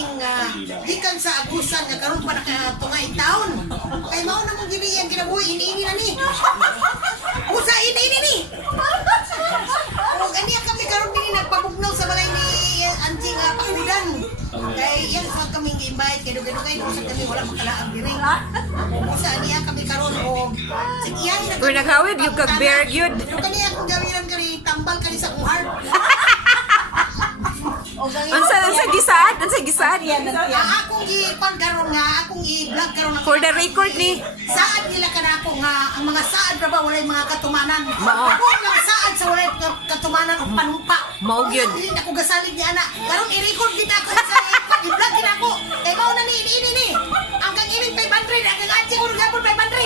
kaming gikan sa agusan nga karon pa nakatungay taon. Kay mao na mong gini ang kinabuhi ini na ni. Usa ini ni. O gani kami karon din nagpabugnaw sa balay ni Anjing Pakudan. Kay yan sa kaming gi-invite kay dugay-dugay sa kami wala makalaang diri. Usa niya kami karon og sige yan. Kung naghawid yung kag-bear yun. Kani akong gawiran kani tambal kani sa akong heart. Ang gisaan? Akong i-pan karon nga, akong i-vlog karon ako. For the record ni. Saad nila kanako nga ang mga saad ra ba walay mga katumanan. Mao. Kung mga saad sa walay katumanan og panumpa. Maog yun. Dili na ko gasalig ni ana. Karon i-record gid ako sa i-vlog gid ako. Kay mao na ni. Ang kang ining 500, ang kang anti ko gapon 500.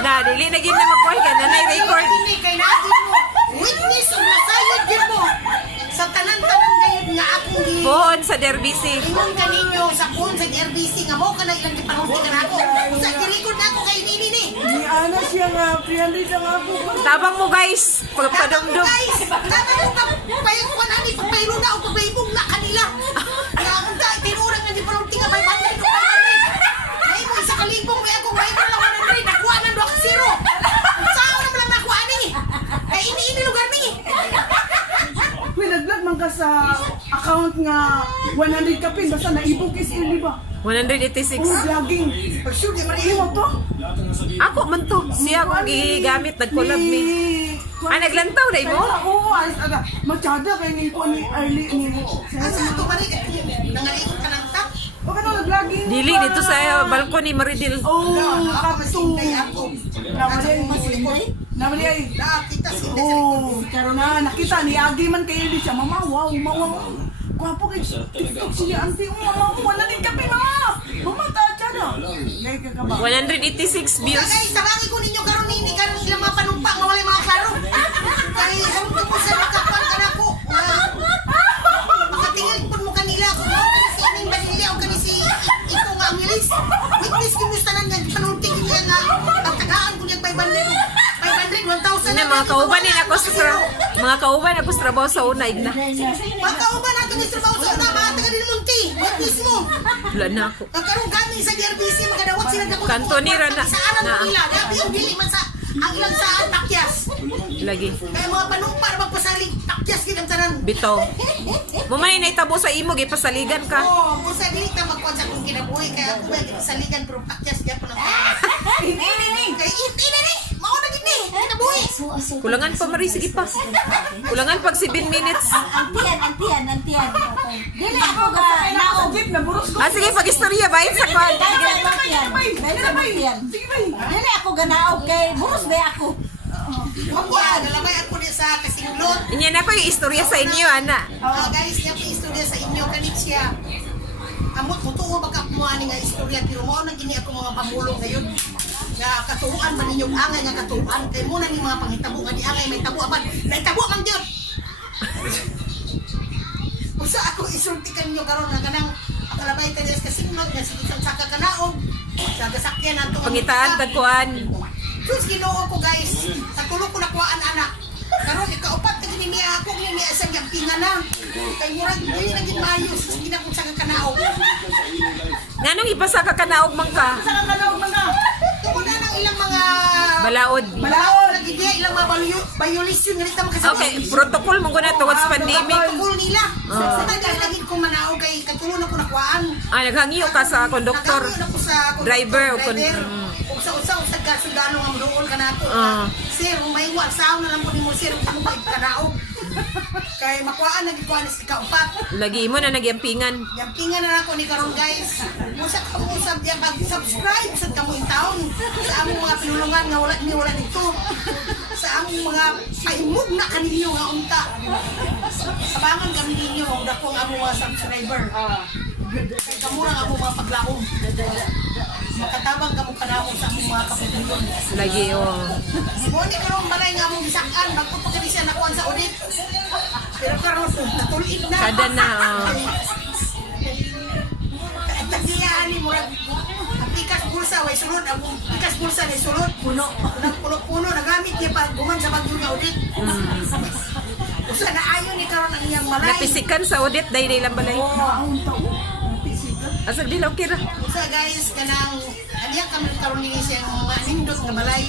Na, dili na gid na makuha ka na record. Hindi kay naagin mo. Witness og nasayod gid mo. Sa tanan-tanan gayud nga akong gi Buhon sa Derbisi. ingon kaninyo sa phone sa RBC nga mo ka na ilang gipanulti ka nako. Sa gi-record na ako kay nini ni. Ni ana siya nga, 300 ang ako. Tabang mo guys. Pagpadumdum. Guys, tama mo ka payo ko na ni pagpayro na o pagpaybong na kanila. Nga unta tinurang nga di panulti nga 500 o 500. May mo isa kalibong may akong may lang 100 nakuha na do ako zero. Sao na lang nakuha ni. Kay ini lugar ni. Nag-vlog man ka sa account nga 100 kapin, basta naibog is di ba? 186. Oh, vlogging. Pag-shoot di mari Imo to? Ako man to. Siya akong gigamit. Nag-collab mi. Naglantaw na mo? Oo, machada kay ni ko ni early ni mo. asa to mari nangalingon ka ng tap. O ka na vlogging. Dili dito sa balkon ni Maridil. Oh, Ako kapto. masintay ako. Namali ay. Nakita sintay sa Oh, karon na nakita ni Agi man kay di siya mama. Wow, mama. Gwapo kay TikTok siya anti mama. Wala din kape na. Mama ta na. Ngay ka ka ba? 186 views. Guys, tabangi ko ninyo karon ni karon sila mga panumpa nga walay mga klaro. Kay ang ko sa nakakuan ka nako. Makatingil pud mo kanila kung ano kani si Aning Banilya o kani si ito nga Angelis. Witness kinustanan nga panulting niya nga pagtagaan ko niya 500 1,000 Ano, mga kauban ni ako sa trabaho sa unay na. Pagkauban natin ni trabaho sa una mga taga din munti. Witness mo. Wala na ako. Nagkaroon kami sa DRBC, magkadawat sila na Kanto ni Rana. Sa alam ko nila, dabi yung dili man sa ang ilang sa takyas. Lagi. Kaya mga panumpar magpasalig, takyas kinang tanan. Bitaw. Mumay na itabo sa imo, gipasaligan ka. Oo, kung sa dili ka magkuhan sa kong kinabuhi, kaya ako ba saligan pero takyas diyan po ng ini. Kaya ini, mauna gini, kinabuhi. Kulangan pa Mari, sige pa. Kulangan pag 7 minutes. Antian. Dili ako ga Sa jeep na buros ko. Sige, pag-istorya ba sa kwan? Dili ako ganaog kay buros ba ako. Magkuhan, nalamay ako din sa kasinglot. Inyo na ko yung istorya sa inyo, ana. Guys, yan po istorya sa inyo, kanit siya. Amot, mutuo magkakuha ni nga istorya, pero mo na gini ako mga pamulong ngayon. Nga katuuan man ninyong angay nga katuuan. Kaya muna ni mga panghitabo nga di angay, may tabo apan. Naitabo man yun! Usa ako isultikan nyo karon nga kanang akalabay ka sa kasinglot, nga sigitan sa kakanaog, sa gasakyan nato. Pangitaan, tagkuhan. Diyos ginoo ko guys, sa tulo ko nakuhaan anak. Karon ikaupat na gini niya ako niya isang yampingan na. Kay murag dili na gid maayo sige na kung sa kakanaog. Nganong ipasa ka kanaog man ka? Sa kanaog man na. Tungod na ng ilang mga Balaod. balaod lagi diya ilang mga violation nga nita makasama. Okay, protocol mo ko na towards pandemic. Protocol nila. Sa tagal lagi ko manaog kay katulo na ko nakuhaan. Naghangiyo ka sa konduktor. Nagawin ako sa Driver o Usa ka sundalo nga doon ka nato. Sir, may saon na lang po nimo sir kung may kanaog. Kay makuhaan lagi ko anis ikaupat. Lagi mo na nagyampingan. Yampingan na ako ni karon guys. Musa ka mo sab diyan pag-subscribe sa kamo in town sa among mga pinulungan nga wala dito. Sa among mga pahimog na kaninyo nga unta. Sabangan kami ninyo ang dako ang among mga subscriber. Kay kamo lang among mga paglaom. Makatabang kamo kanamo sa among mga kapitulyon. Lagi, oh. Mo ni karon balay nga among gisakan bagko pa kani siya nakuan sa audit. Pero karon natulit na. Kada na, Tagiyan ni mo ang pikas bulsa way sulod ang pikas bulsa ni sulod puno nagamit niya pa guman sa bagyo nga audit. Usa na ayon ni karon ang iyang malay. Napisikan sa audit dahil nilang balay. Maahon tao. Napisigan. Asag dilaw kira. Sa guys, kanang adiya kami karon ni siyang manindot nga balay.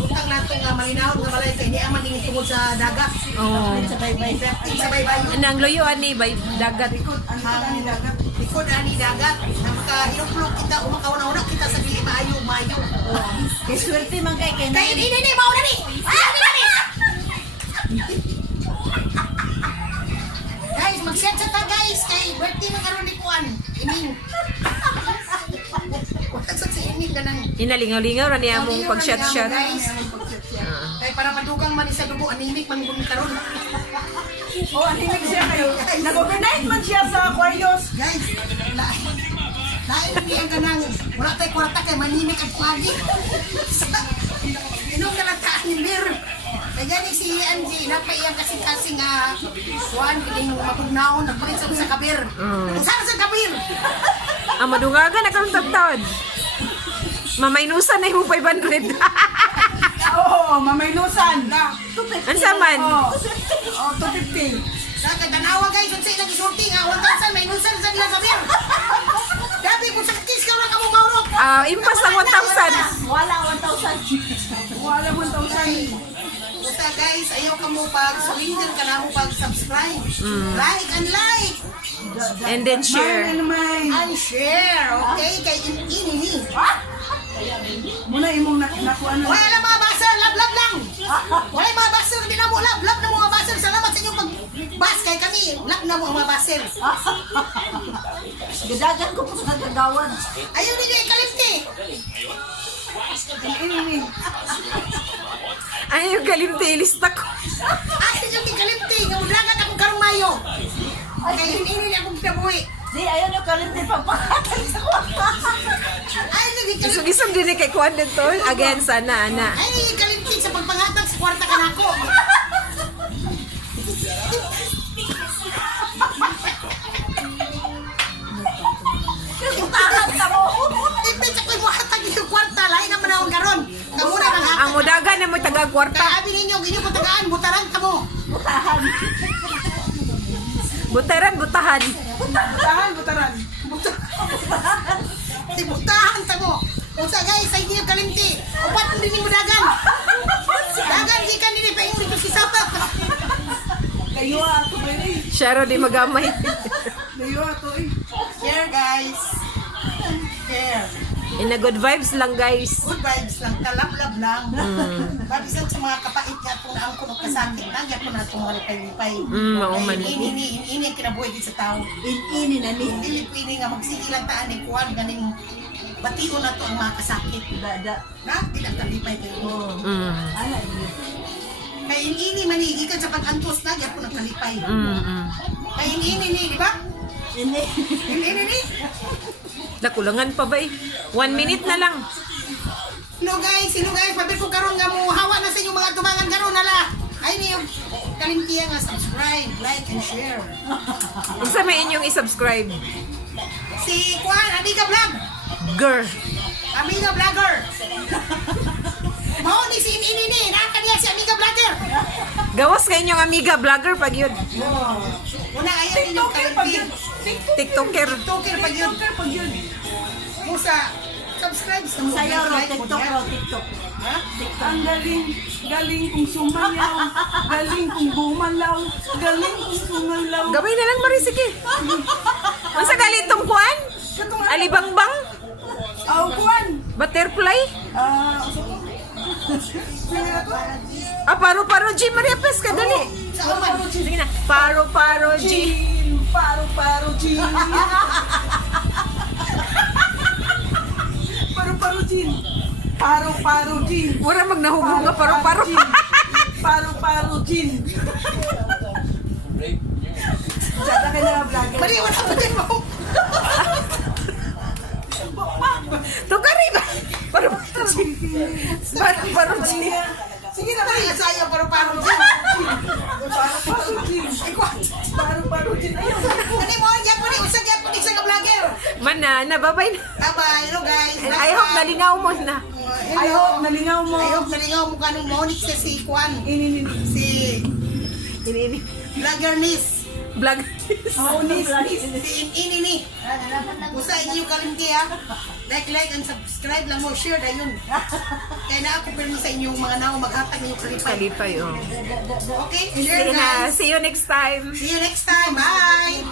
Butang nato nga malinawon nga balay kay di aman ini tungod sa dagat. Oh. Sa baybay. Sa baybay. Nang luyuan ni bay dagat. Ang dagat. Likod ani dagat na makahiruplok kita o makauna-una kita sa dili maayo. Kay swerte man kay Kay ini mao na ni. Ni. Guys, mag-set sa ta guys kay birthday na karon ni Kuan. Ining. Wala sa ining ganang. Inalingaw-lingaw ra niya mong pag-shot-shot. Guys. Kay para madugang man sa dugo anemic man gud karon. Oh, anhimik siya kayo. Nag-overnight man siya sa Aquarius. Guys, lain ni ang ganang wala tay kwarta kay manimik ang pagi. Inom na lang ta ni Mir. Kaya ni si Angie, napaiyang kasing-kasing nga kuhan, hindi mo mapugnaon, nagpalit sa kabir. Saan sa kabir? Ang madungagan na karong taon. Mamaynusan na yung 500. Oo, mamaynusan. Ano sa man? Oh, 250. Nagkatanawa guys, kung sa'yo nag-isulti nga, 1,000, may nusan sa nila kabir. Dati kung sa kiss ka lang ka mo maurok. Impas ng 1,000. Wala 1,000. Wala 1,000. Basta guys, ayaw ka mo pag-surrender ka na mo pag-subscribe. Like and like. And then share. Mine and mine. And share, okay? Kay ini ni. Muna imong nakuha na. Wala lang mga baser, love lang. Wala yung mga baser, hindi na mo love na mga baser. Salamat sa inyong pag-bas kay kami. Love na mo ang mga baser. Gadagan ko po sa kagawan. Ayaw ni kay Kalimti. Ini. Ay, yung galimti, ilista ko. Ayaw ni kay Kalimti. Nga udragan akong karumayo. Kaya ini akong kinabuhi. Di, ayaw nyo kalimti papakatay sa kwarta. Ayaw ni kay Kalimti. Isog-isog din kay Kuan dito. Again, sana, ana. Ayaw ni kay Kalimti sa pagpangatag sa kwarta ka na ako. Utahan ka mo. Ipit ako'y muhatag yung kwarta. Lain naman akong karon. Kamuna ng hatag. Ang mudagan na mo taga-kwarta. Kaya abi ninyo, ginyo ko tagaan. Butaran ka mo. Utahan. Butaran, butahan. Butaran. Butahan ta mo. Usa guys, sa inyo Kalimti. Upat mo din mo dagan. Dagan, di ka nili pa yung rito si Sabat. Kayo ato ba eh. Sharo di magamay. Kayo ato eh. Share guys. Share. In a good vibes lang, guys. Good vibes lang, kalab-lab lang. Babisan sa mga kapait niya kung ang kunog kasakit, nagya ko na itong malipay-lipay. Mauman. Ini ang kinabuhay din sa tao. Ini na ni. Hindi pwede nga magsigilan taan ni kuwan, ganing bation na to ang mga kasakit. Dada. Na, di lang talipay kayo. Ala, Kaya ini manigikan sa pag-antos, nagya ko ng kalipay. Kaya ini ni, di ba? ini. Ini ni. Nakulangan pa ba eh? 1 minute na lang. Hello guys, pabit ko karon nga mo hawa na sa inyong mga tubangan karon nala. Ay niyo, kalimtiya nga subscribe, like and share. Isa may inyong i-subscribe. Si Juan, Amiga Vlog. Girl. Amiga Vlogger. Mao ni si ini ni, naka niya si Amiga Vlogger. Gawas kayo inyong amiga, vlogger pag yun. Una ayan ninyong kalimti. TikToker. Tiktoker pag yun. Musa, subscribe sa mga Sayaw ro, like, TikTok ro, TikTok. Ha? Ang galing kong sumayaw, galing kong bumalaw, galing kong sumalaw. Gawin na lang, Marie, sige. Ang sa galitong Kuan? Alibangbang? Aw, kuwan. Butterfly? Sige na to. Paro-paro G, Maria Pes, kadali. Sa uman. Sige na. Paro-paro G. Paru-paro Jin. Paru-paro Jin. Paru-paro Jin. Mura magnahugong nga paro-paro. Paru-paro Jin. Sada ka na vlogger. Mali, wala pa din mo. Tukari ba? Paro-paro G. Paro-paro G. Sige na tayo, sayo, paro-paro dyan. Paru-paro Jin. Paru-paro Jin. Ayaw. Ano mo, yan po ni, usag yan po ni sa ka-vlogger. Mana, babay na. Bye-bye, hello guys. I hope nalingaw mo na. I hope nalingaw mo. I hope nalingaw mo kanong monix sa si Kwan. Ini. Si Inini. Vlogger Nis. Vlog. Oh, nis. Si ini ni. Usa inyo kalimti ha. Like and subscribe lang mo, share dayon. Kaya na ako pero sa inyong mga nao maghatag ninyo kalipay. Kalipay, oh. Okay, share Sige na. guys. See you next time. See you next time. Bye.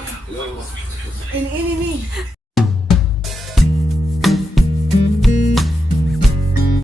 Ini ni.